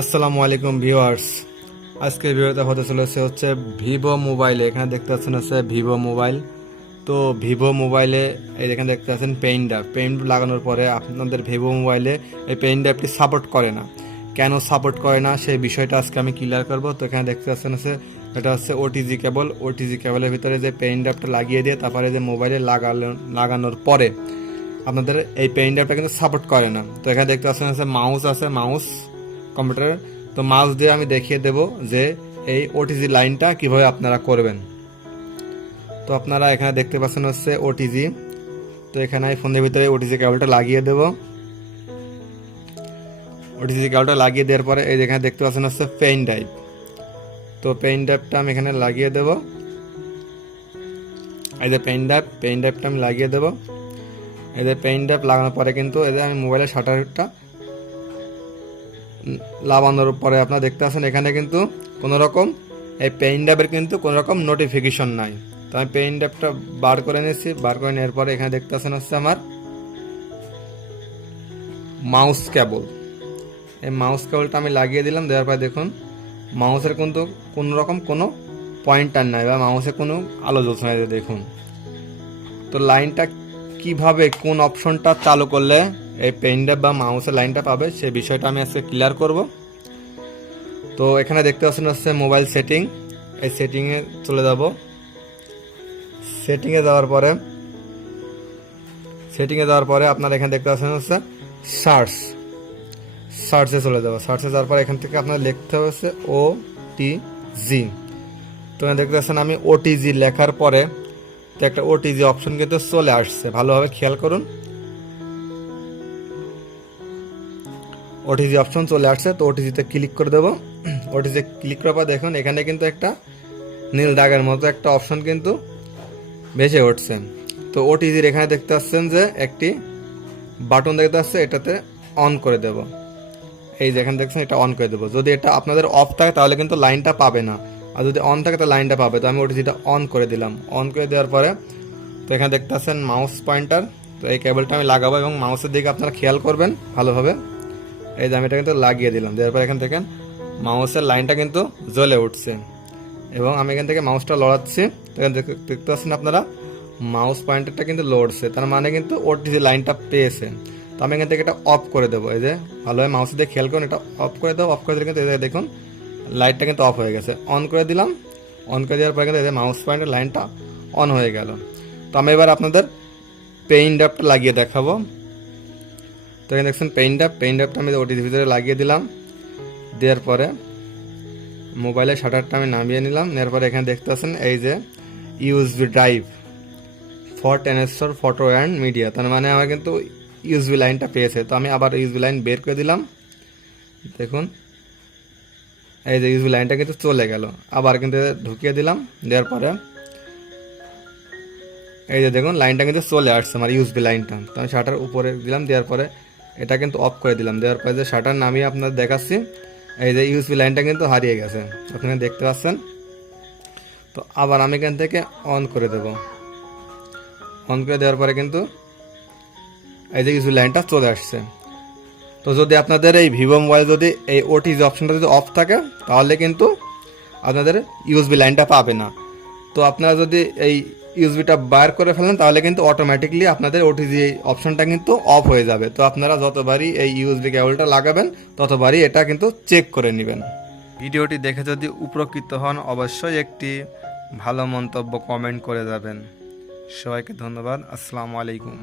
আসসালামু আলাইকুম ভিউয়ার্স। আজকের ভিডিওতে হতে চলেছে হচ্ছে ভিভো মোবাইলে। এখানে দেখতে পাচ্ছেন হচ্ছে ভিভো মোবাইল। তো ভিভো মোবাইলে এই এখানে দেখতে পাচ্ছেন পেইন ড্রাইভ। পেইন লাগানোর পরে আপনাদের ভিভো মোবাইলে এই পেইন ড্রাইভটি সাপোর্ট করে না। কেন সাপোর্ট করে না সেই বিষয়টা আজকে আমি ক্লিয়ার করব। তো এখানে দেখতে পাচ্ছেন হচ্ছে, এটা হচ্ছে ওটিজি কেবল। ওটিজি কেবলের ভিতরে যে পেইন ড্রাইভটা লাগিয়ে দিয়ে তারপরে যে মোবাইলে লাগানো লাগানোর পরে আপনাদের এই পেইন কিন্তু সাপোর্ট করে না। তো এখানে দেখতে পাচ্ছেন হচ্ছে মাউস আছে, মাউস। কম্পিউটার তো মাউস দিয়ে আমি দেখিয়ে দেব যে এই ওটিজি লাইনটা কীভাবে আপনারা করবেন। তো আপনারা এখানে দেখতে পাচ্ছেন হচ্ছে ওটিজি তো এখানে আমি ফোনের ভিতরে ওটিজি কেবলটা লাগিয়ে দেব। ওটিজি কেবলটা লাগিয়ে দেওয়ার পরে এই যেখানে দেখতে পাচ্ছেন হচ্ছে পেইন ড্রাইভ। তো পেইন ড্রাইভটা আমি এখানে লাগিয়ে দেব। এই যে পেন ড্রাইভ, পেন ড্রাইভটা আমি লাগিয়ে দেব। এদের পেন ড্রাইভ লাগানোর পরে কিন্তু এদের আমি মোবাইলের শাটারটা লাগানোর পরে আপনারা দেখতে পাচ্ছেন এখানে কিন্তু কোনো রকম, এই পেইন ড্রাইভের কিন্তু কোনো রকম নোটিফিকেশন নাই। তো আমি পেইন ড্রাইভটা বার করে নিয়েছি, বার করে নেওয়ার পরে এখানে দেখতে পাচ্ছেন হচ্ছে আমার মাউস কেবল এই মাউস কেবলটা আমি লাগিয়ে দিলাম, দেওয়ার পরে দেখুন মাউসের কিন্তু কোনো রকম কোনো পয়েন্টার নাই বা মাউসে কোনো আলো জ্বলছে না দেখুন। তো লাইনটা কীভাবে, কোন অপশনটা চালু করলে এই পেন ড্রাইভ বা মাউসের লাইনটা পাবে সেই বিষয়টা আমি আজকে ক্লিয়ার করব। তো এখানে দেখতে পাচ্ছেন হচ্ছে মোবাইল সেটিং এই সেটিংয়ে চলে যাব। সেটিংয়ে যাওয়ার পরে সেটিংয়ে যাওয়ার পরে আপনার এখানে দেখতে পাচ্ছেন হচ্ছে সার্চ সার্চে চলে যাব। সার্চে যাওয়ার পরে এখান থেকে আপনার লিখতে হবে হচ্ছে ও টি জি তো দেখতে পাচ্ছেন আমি ওটিজি লেখার পরে, তো একটা ওটিজি অপশন কিন্তু চলে আসছে। ভালোভাবে খেয়াল করুন। ওটিজি অপশন চলে আসছে, তো ওটিজিতে ক্লিক করে দেবো। ওটিজি ক্লিক করার পর দেখুন, এখানে কিন্তু একটা নীল দাগের মতো একটা অপশন কিন্তু ভেসে উঠছে। তো ওটিজির এখানে দেখতে পাচ্ছেন যে একটি বাটন দেখতে পাচ্ছে, এটাতে অন করে দেব। এই যে এখানে দেখছেন, এটা অন করে দেবো। যদি এটা আপনাদের অফ থাকে, তাহলে কিন্তু লাইনটা পাবে না। আর যদি অন থাকে, তাহলে লাইনটা পাবে। তো আমি ওটিজিটা অন করে দিলাম। অন করে দেওয়ার পরে, তো এখানে দেখতে পাচ্ছেন মাউস পয়েন্টার তো এই কেবলটা আমি লাগাবো এবং মাউসের দিকে আপনারা খেয়াল করবেন ভালোভাবে। এই যে আমি এটা কিন্তু লাগিয়ে দিলাম। দেওয়ার পর এখান থেকে মাউসের লাইনটা কিন্তু জ্বলে উঠছে। এবং আমি এখান থেকে মাউসটা লড়াচ্ছি। এখানে দেখ- দেখতে পাচ্ছেন আপনারা, মাউস পয়েন্টারটা কিন্তু লড়ছে। তার মানে কিন্তু ওটিজি লাইনটা পেয়েছে। তো আমি এখান থেকে এটা অফ করে দেবো। এই যে ভালোভাবে মাউস দিয়ে খেয়াল করুন, এটা অফ করে দেবো অফ করে দিলে কিন্তু দেখুন, লাইটটা কিন্তু অফ হয়ে গেছে। অন করে দিলাম। অন করে দেওয়ার পরে কিন্তু এই মাউস পয়েন্টের লাইনটা অন হয়ে গেল। তো আমি এবার আপনাদের পেইন ড্রাফটা লাগিয়ে দেখাবো। তো এখানে দেখছেন পেইন ড্রাফ পেইন ড্রাফটা আমি ওটির ভিতরে লাগিয়ে দিলাম। দেওয়ার পরে মোবাইলের শাটারটা আমি নামিয়ে নিলাম। নেওয়ার পরে এখানে দেখতে পাচ্ছেন, এই যে USB drive for transfer photo and media তার মানে আমার কিন্তু ইউএসবি লাইনটা পেয়েছে। তো আমি আবার ইউএসবি লাইন বের করে দিলাম। দেখুন, এই যে ইউএসবি লাইনটা কিন্তু চলে গেল। আবার কিন্তু ঢুকিয়ে দিলাম। দেওয়ার পরে এই যে দেখুন লাইনটা কিন্তু চলে আসছে, আমার ইউএসবি লাইনটা তো আমি শাটার উপরে দিলাম। দেওয়ার পরে এটা কিন্তু অফ করে দিলাম। দেওয়ার পরে যে শাটার নামিয়ে আপনার দেখাচ্ছি, এই যে ইউএসবি লাইনটা কিন্তু হারিয়ে গেছে। আপনারা দেখতে পাচ্ছেন? তো আবার আমি এখান থেকে অন করে দেব। অন করে দেওয়ার পরে কিন্তু এই যে ইউএসবি লাইনটা চলে আসছে। তো যদি আপনাদের এই ভিভো মোবাইল যদি এই ওটিজি অপশনটা যদি অফ থাকে, তাহলে কিন্তু আপনাদের ইউএসবি লাইনটা পাবে না। তো আপনারা যদি এই ইউএসবিটা বার করে ফেলেন, তাহলে কিন্তু অটোমেটিকলি আপনাদের ওটিজি অপশনটা কিন্তু অফ হয়ে যাবে। তো আপনারা যতবারই এই ইউএসবি কেবলটা লাগাবেন, ততবারই এটা কিন্তু চেক করে নেবেন। ভিডিওটি দেখে যদি উপকৃত হন, অবশ্যই একটি ভালো মন্তব্য কমেন্ট করে যাবেন। সবাইকে ধন্যবাদ, আসসালামু আলাইকুম।